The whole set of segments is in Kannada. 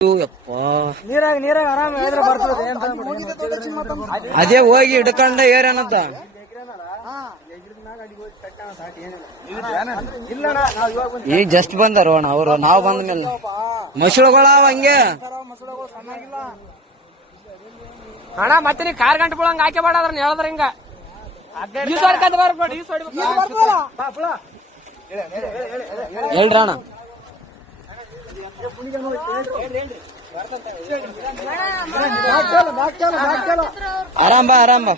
ನೀರಾಗ ಆರಾಮ ಬರ್ತದೆ. ಅದೇ ಹೋಗಿ ಹಿಡ್ಕೊಂಡ ಏರೇನಂತ ಈಗ ಜಸ್ಟ್ ಬಂದಾರ ಅಣ್ಣ ಅವರು. ನಾವು ಬಂದ ಮೇಲೆ ಮಸಳುಗಳಾವ ಹಂಗೆ ಅಣ್ಣ. ಮತ್ತೆ ನೀ ಕಾರ್ ಗಂಟೆ ಬಿಳಂಗ ಹಾಕಿ ಬಾಡ್ರ ಹೇಳದ್ರ ಹಿಂಗ ಹೇಳ್ರಿ ಅಣ್ಣ. ಆರಾಮ್ ಬಾ ಆರಾಮ್ ಬಾ.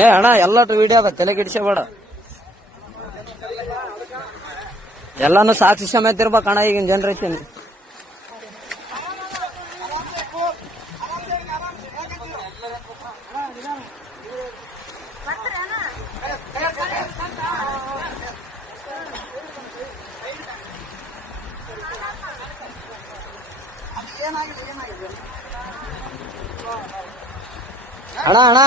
ಏ ಅಣ್ಣ ಎಲ್ಲಟು ವಿಡಿಯೋ ಅದ, ತಲೆ ಗಿಡಿಸಬೇಡ. ಎಲ್ಲಾನು ಸಾಕ್ಷಿ ಸಮೇತ ಇರ್ಬೇಕಣ್ಣ ಈಗಿನ ಜನರೇಷನ್. ಅಣ್ಣ ಅಣ್ಣ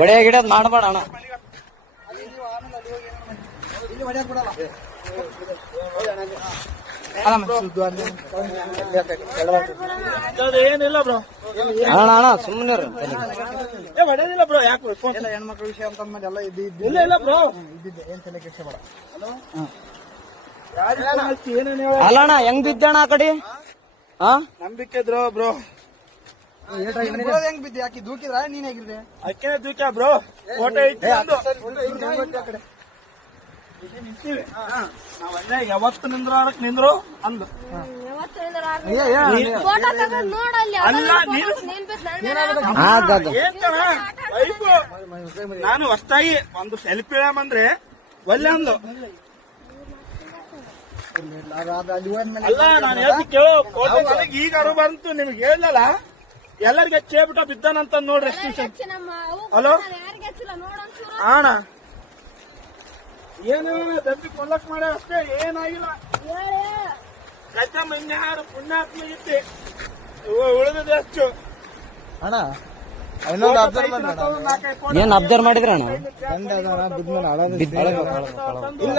ಒಡೆಯ ಗಿಡದ್ ಮಾಡಬೇಡ ಅಣ್ಣ. ಏನಿಲ್ಲ ಬ್ರೋ ಅಣ್ಣ ಅಣ್ಣ ಸುಮ್ಮನೆ ಹೊಡೆದಿಲ್ಲ ಬ್ರೋ. ಯಾಕೆ ಹೆಣ್ಮಕ್ಳ ವಿಷಯ ಅಂತ ಎಲ್ಲ ಇಲ್ಲ ಬ್ರೋ. ಏನ್ ತಲೆ ಕೆಡ್ಸಬೇಡ. ಅಲ್ಲ ಅಣ್ಣ ಹೆಂಗ್ ಬಿದ್ದಣ್ಣ ಆ ಕಡೆ? ನಂಬಿಕೆ ಇದ್ರು ಬ್ರೋ. ಹೆಂಗ್ ಬಿದ್ದೆ? ಯಾಕೆ ದೂಕಿದ್ರ ನೀನ್ ಹೇಗಿದ್ರೆ? ಅಕ್ಕೇನೆ ದೂಕ್ಯ ಬ್ರೋ. ಫೋಟೋ ಇಟ್ಟು ನಾವಲ್ಲೇ ಯಾವತ್ತು ನಿಂದ್ರು ಅಂದು. ನಾನು ಹೊಸ್ತಾಗಿ ಒಂದು ಸೆಲ್ಫಿ ಅಂದ್ರೆ ಒಳ್ಳೆ ಅಂದು. ಅಲ್ಲ ನಾನು ಹೇಳ್ತಿ ಕೇಳೋ ಫೋಟೋ ನನಗೆ ಈಗ ಅರು ಬಂತು. ನಿಮ್ಗೆ ಹೇಳಲ್ಲ ಎಲ್ಲರಿಗೂ ಚೇಬಿಟ ಬಿದ್ದಾನಂತ ನೋಡ್ರಿ. ಹಲೋ ಅಣ್ಣ ಏನು ದಂಪಿ ಕೊಲ್ಲಕ್ ಮಾಡ ಅಷ್ಟೇ, ಏನಾಗಿಲ್ಲ. ಕಚ್ಚಮ್ಮ ಇನ್ಯಾರು ಪುಣ್ಯಾತ್ಮ ಇತ್ತೆ ಉಳಿದಿದೆ ಅಷ್ಟು ಅಣ್ಣ. ಏನ್ ಅಬ್ಸರ್ವ್ ಮಾಡಿದ್ರ ಅಣ್ಣ? ಇಲ್ಲ